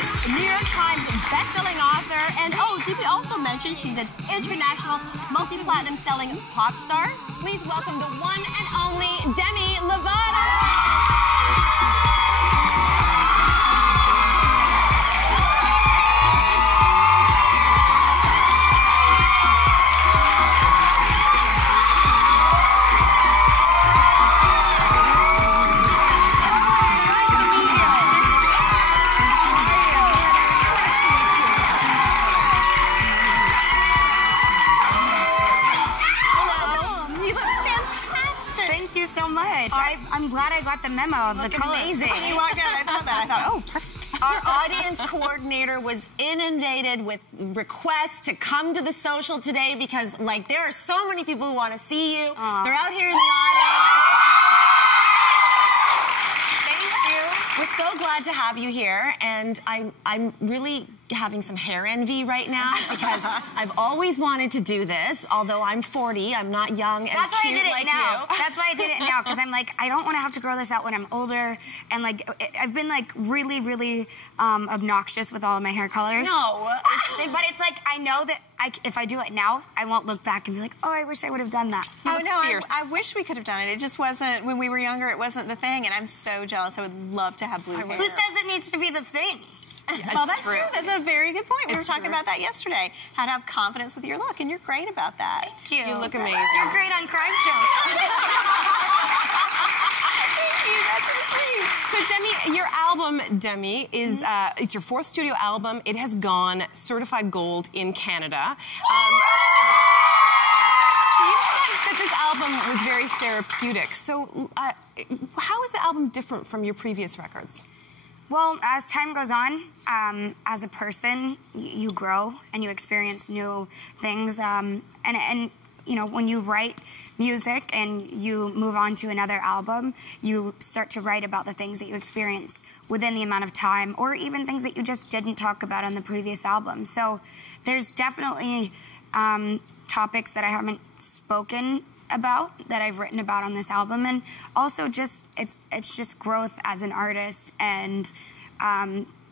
artist, New York Times best-selling author, and oh, did we also mention she's an international multi-platinum selling pop star? Please welcome the one and only Demi Lovato! So much. I'm glad I got the memo of the color. Amazing. When you walked out, I thought that. I thought, oh, perfect. Our audience coordinator was inundated with requests to come to the social today because, like, there are so many people who want to see you. They're out here in the audience. Thank you. We're so glad to have you here, and I'm really having some hair envy right now because I've always wanted to do this. Although I'm 40, I'm not young and That's cute why I did it like now. you. That's why I did it now, because I'm like, I don't want to have to grow this out when I'm older. And like, I've been like really, really obnoxious with all of my hair colors. No. But it's like, I know that if I do it now, I won't look back and be like, oh, I wish I would have done that. Oh, no, I wish we could have done it. It just wasn't, when we were younger, it wasn't the thing. And I'm so jealous. I would love to have blue hair. Who says it needs to be the thing? Yeah, well, that's true. That's a very good point. We were talking about that yesterday. How to have confidence with your look, and you're great about that. Thank you. You look amazing. You're great on crime shows. Thank you. That's so sweet. So, Demi, your album, Demi, is it's your 4th studio album. It has gone certified gold in Canada. You said that this album was very therapeutic. So, how is the album different from your previous records? Well, as time goes on, as a person, you grow and you experience new things. And you know, when you write music and you move on to another album, you start to write about the things that you experienced within the amount of time, or even things that you just didn't talk about on the previous album. So there's definitely topics that I haven't spoken about that I've written about on this album, and also just it's just growth as an artist and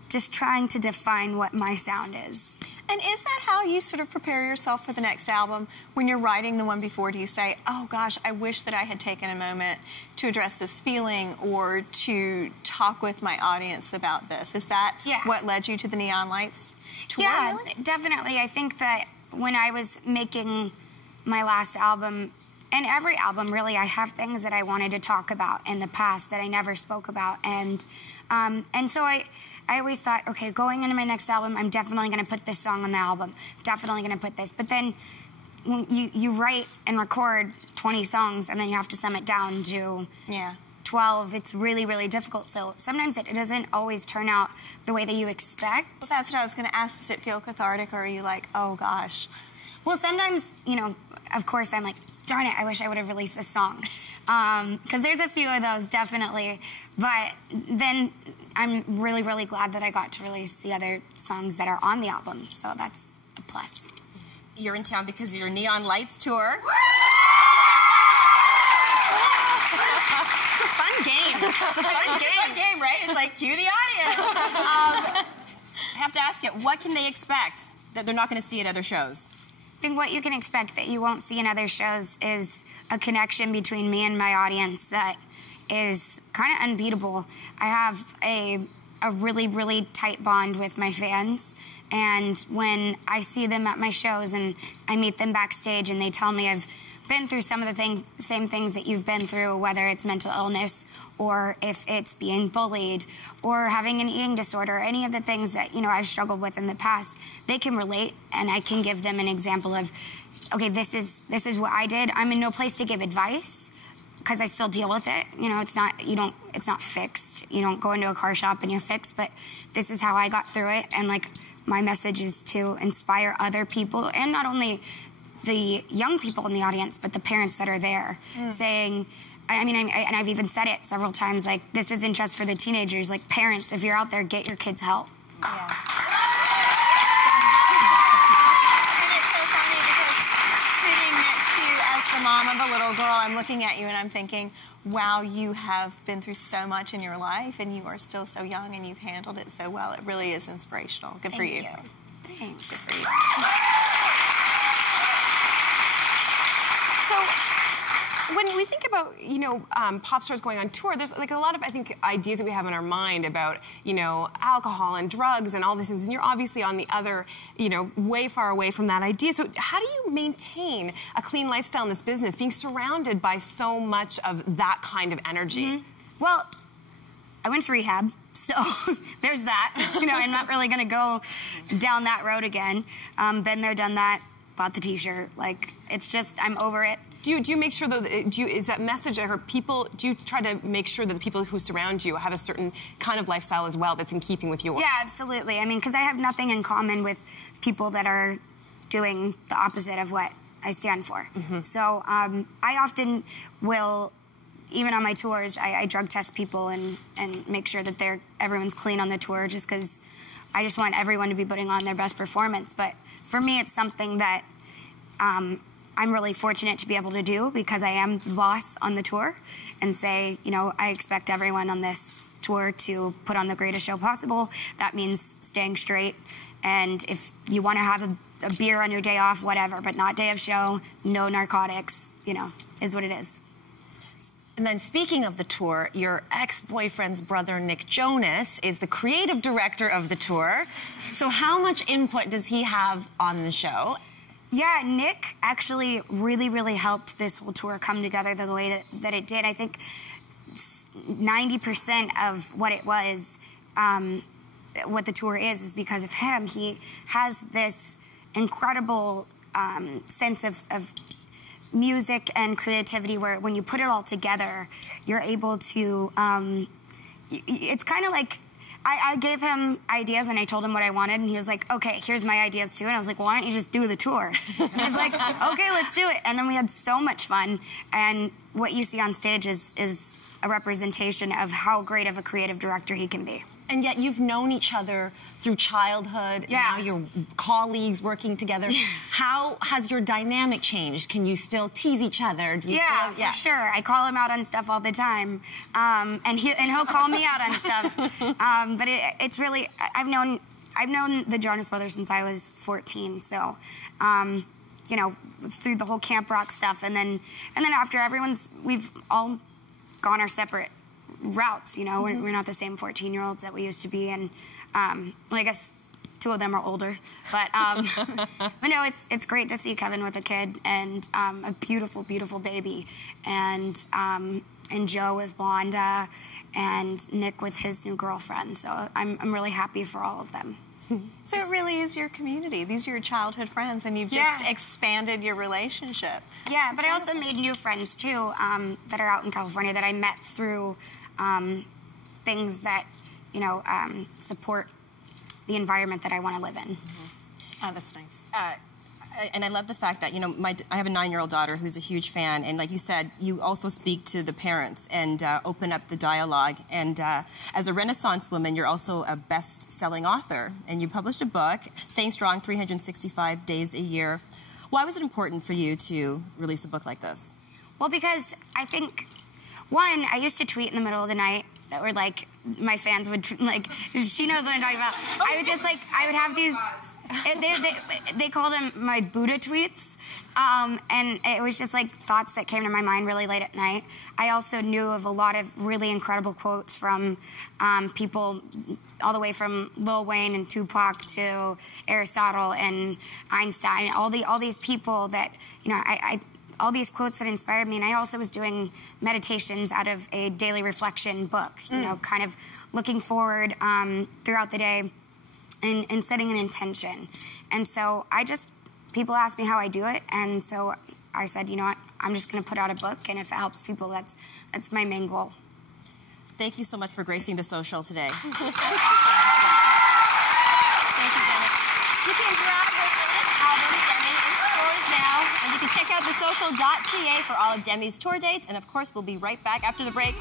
just trying to define what my sound is. And is that how you sort of prepare yourself for the next album? When you're writing the one before, do you say, oh gosh, I wish that I had taken a moment to address this feeling or to talk with my audience about this? Is that what led you to the Neon Lights tour? Yeah, really? definitely. I think that when I was making my last album, and every album, really, I have things that I wanted to talk about in the past that I never spoke about. And so I always thought, okay, going into my next album, I'm definitely going to put this song on the album. Definitely going to put this. But then when you write and record 20 songs, and then you have to sum it down to 12. It's really, really difficult. So sometimes it doesn't always turn out the way that you expect. Well, that's what I was going to ask. Does it feel cathartic, or are you like, oh, gosh? Well, sometimes, you know, of course, I'm like, darn it, I wish I would have released this song. Because there's a few of those, definitely. But then I'm really, really glad that I got to release the other songs that are on the album. So that's a plus. You're in town because of your Neon Lights tour. It's a fun game. It's a fun game, right? It's like, cue the audience. I have to ask you, what can they expect that they're not going to see at other shows? I think what you can expect that you won't see in other shows is a connection between me and my audience that is kind of unbeatable. I have a really, really tight bond with my fans, and when I see them at my shows and I meet them backstage and they tell me I've been through some of the same things that you've been through, whether it's mental illness or if it's being bullied or having an eating disorder, or any of the things that, you know, I've struggled with in the past, they can relate, and I can give them an example of, okay, this is what I did. I'm in no place to give advice because I still deal with it. You know, it's not fixed. You don't go into a car shop and you're fixed, but this is how I got through it. And like, my message is to inspire other people, and not only the young people in the audience, but the parents that are there, saying, and I've even said it several times, like, this isn't just for the teenagers. Like, parents, if you're out there, get your kids help. Yeah. And it's so funny because sitting next to you as the mom mom of a little girl, I'm looking at you and I'm thinking, wow, you have been through so much in your life and you are still so young and you've handled it so well. It really is inspirational. Good for you. Thanks. Good for you. So, when we think about, you know, pop stars going on tour, there's like a lot of, I think, ideas that we have in our mind about, you know, alcohol and drugs and all these things. And you're obviously on the other, you know, way far away from that idea. So how do you maintain a clean lifestyle in this business, being surrounded by so much of that kind of energy? Mm-hmm. Well, I went to rehab, so there's that. You know, I'm not really going to go down that road again. Been there, done that, bought the T-shirt. Like, it's just, I'm over it. Do you make sure, though, is that message, or people, do you try to make sure that the people who surround you have a certain kind of lifestyle as well that's in keeping with yours? Yeah, absolutely. I mean, because I have nothing in common with people that are doing the opposite of what I stand for. Mm-hmm. So I often will, even on my tours, I drug test people and make sure that everyone's clean on the tour, just because I just want everyone to be putting on their best performance. But for me, it's something that I'm really fortunate to be able to do, because I am the boss on the tour, and say, you know, I expect everyone on this tour to put on the greatest show possible. That means staying straight. And if you want to have a beer on your day off, whatever, but not day of show, no narcotics, you know, is what it is. And then speaking of the tour, your ex-boyfriend's brother, Nick Jonas, is the creative director of the tour. So how much input does he have on the show? Yeah, Nick actually really, really helped this whole tour come together the way that it did. I think 90% of what it was, what the tour is because of him. He has this incredible sense of music and creativity where when you put it all together, you're able to, it's kind of like, I gave him ideas and I told him what I wanted, and he was like, okay, here's my ideas too. And I was like, well, why don't you just do the tour? And he was like, okay, let's do it. And then we had so much fun. And what you see on stage is a representation of how great of a creative director he can be. And yet you've known each other through childhood. Yeah. Now you're colleagues working together. How has your dynamic changed? Can you still tease each other? Do you still, for sure. I call him out on stuff all the time, and he'll call me out on stuff. But it's really, I've known the Jonas Brothers since I was 14. So, you know, through the whole Camp Rock stuff, and then after we've all gone our separate routes, you know. We're not the same 14-year-olds that we used to be, and well, I guess 2 of them are older, but no, it's great to see Kevin with a kid and a beautiful, beautiful baby, and Joe with Blonda, and Nick with his new girlfriend. So I'm really happy for all of them. So it really is your community. These are your childhood friends, and you've just expanded your relationship. Yeah, but I also made new friends too that are out in California that I met through things that, you know, support the environment that I want to live in. Oh, that's nice. And I love the fact that, you know, I have a 9-year-old daughter who's a huge fan, and like you said, you also speak to the parents and open up the dialogue. And as a Renaissance woman, you're also a best-selling author, and you published a book, Staying Strong 365 Days a Year. Why was it important for you to release a book like this? Well, because I think, one, I used to tweet in the middle of the night that were like, my fans would, like, she knows what I'm talking about. I would just, like, I would have these, they called them my Buddha tweets, and it was just like thoughts that came to my mind really late at night. I also knew of a lot of really incredible quotes from people all the way from Lil Wayne and Tupac to Aristotle and Einstein, all these people that, you know, all these quotes that inspired me. And I also was doing meditations out of a daily reflection book, you know, kind of looking forward throughout the day and setting an intention. And so people ask me how I do it, and so I said, you know what, I'm just gonna put out a book, and if it helps people, that's my main goal. Thank you so much for gracing the social today. Thank you, Demi. You can grab her latest album, Demi, in stores now, and you can check out thesocial.ca for all of Demi's tour dates. And of course, we'll be right back after the break.